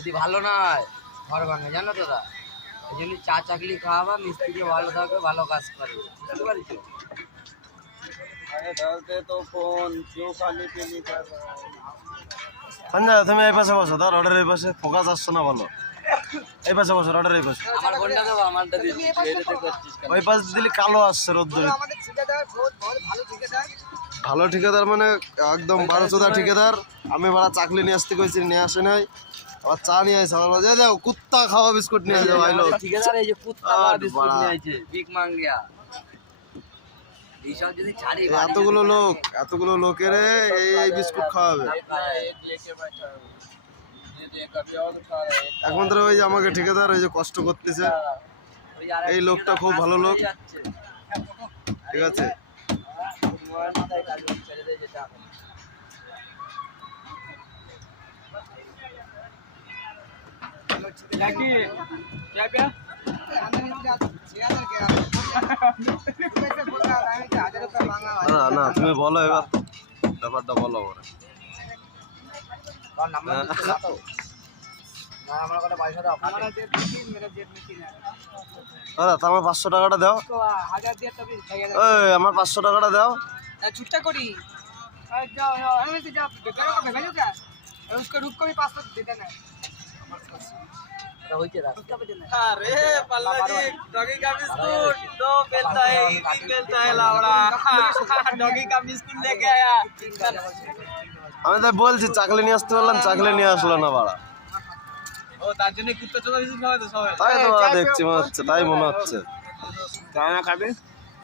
যদি ভালো না হয় ঘর ভাঙে, জানো তোরা। এই জন্য চা চাকলি খাওয়াবা, মিস্ত্রি ভালো থাকবে, ভালো কাজ করবে, বুঝতে পারছো? সঞ্জয় তুমি এই পাশে বসো, ধর রডের এই পাশে ফোকাস আসছে না ভালো। এই পাশে বসো, রডের এই পাশে। আমার বোনটা দেবো, আমারটা দিচ্ছি, এটাতে করছিস কেন? ওই পাশে দিলে কালো আসছে রোদ্দুরে। আমাদের ঠিকাদার বহুত ভালো ঠিকাদার। ভালো ঠিকাদার মানে একদম 12 ঠিকাদার। আমি বাড়া চাকলি নিয়ে আসতে কইছি, নিয়ে আসে নাই। আবার চা নিয়ে আসে, আবার যা যাও কুত্তা খাওয়া বিস্কুট নিয়ে যাও আইলো। ঠিকাদার এই যে কুত্তা আর বিস্কুট বাড়া। নিয়ে আইছে, বিগ মাঙ্গিয়া। এইসব যদি ছাড়ি এতগুলো লোকের এই বিস্কুট খাওয়াবে। এখন তো ওই যে আমাকে ঠিকাদার ওই যে কষ্ট করতেছে, এই লোকটা খুব ভালো লোক, ঠিক আছে। না না তুমি বলো এবার ব্যাপারটা বলো ওরা। দাদা আমার 500 টাকাটা দাও। আমার 500 টাকাটা দাও। छुट्टा कोडी जाओ ऐसे जाओ करो का भेजो क्या उसको रुक को भी 500 दे देना अरे पल्ला जी डॉगी का बिस्कुट दो मिलता है एक मिलता है लावड़ा डॉगी का बिस्कुट लेके आया। আমি তাই বলছি চাকলি নিয়ে আসতে বললাম, চাকলি নিয়ে আসলো না বাড়া। ও তার জন্য কুত্তা চোদা বিস্কুট খাওয়াতে সবাই। তাই তো দেখছি মনে হচ্ছে, তাই মনে হচ্ছে। চা না খাবে?